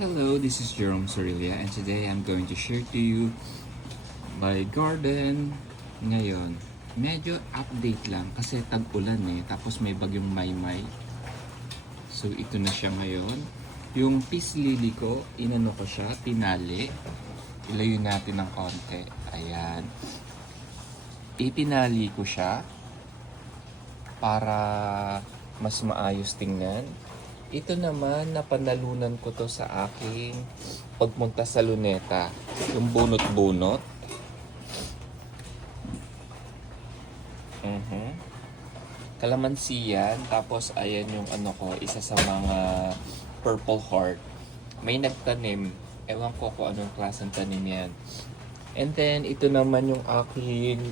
Hello, this is Jerome Sorilia and today I'm going to share to you my garden. Ngayon, medyo update lang kasi tag-ulan tapos may bagyong Maymay. So ito na siya ngayon. Yung peace lily ko, inano ko siya, tinali. Ilayo natin ng konti. Ayan. Itinali ko siya para mas maayos tingnan. Ito naman, napanalunan ko to sa aking pagpunta sa Luneta. Yung bunot-bunot. Kalamansi yan. Tapos, ayan yung ano ko, isa sa mga Purple Heart. May nagtanim. Ewan ko kung anong klaseng tanim yan. And then, ito naman yung aking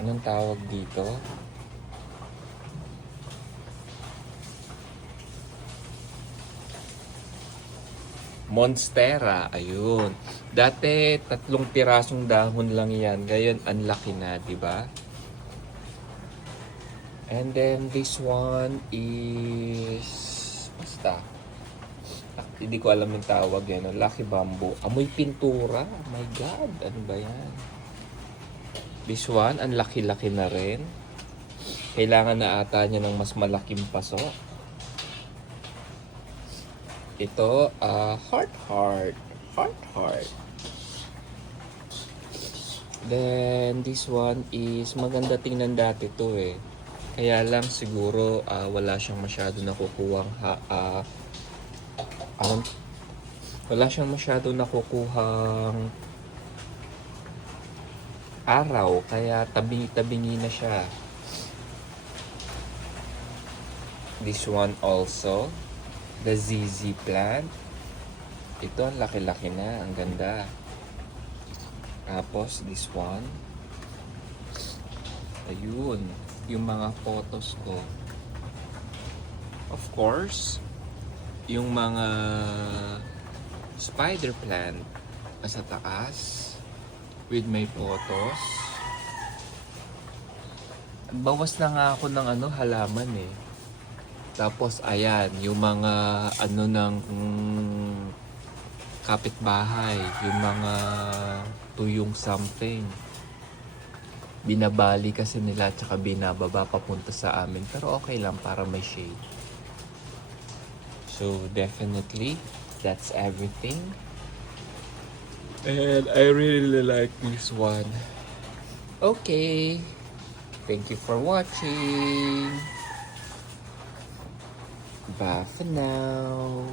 anong tawag dito? Monstera, ayun. Dati 3 pirasong dahon lang yan. Ngayon ang laki na, 'di ba? And then this one is basta hindi ko alam yung tawag yan. Lucky bamboo. Amoy pintura. Oh my God, ano ba yan? This one, ang laki-laki na rin. Kailangan na ata niya ng mas malaking paso. Ito, heart. Then, this one is maganda tingnan dati to Kaya lang siguro wala siyang masyado nakukuhang araw, kaya tabi-tabingi na siya. This one also, the ZZ plant. Ito, ang laki-laki na, ang ganda. Tapos, this one. Ayun, yung mga photos ko. Of course, yung mga spider plant sa taas with my photos. Bawas na nga ako ng halaman Tapos ayan, yung mga ng kapitbahay, yung mga tuyong something. Binabali kasi nila at saka binababa papunta sa amin. Pero okay lang para may shade. So definitely, that's everything. And I really like this one. Okay. Thank you for watching. Bye for now.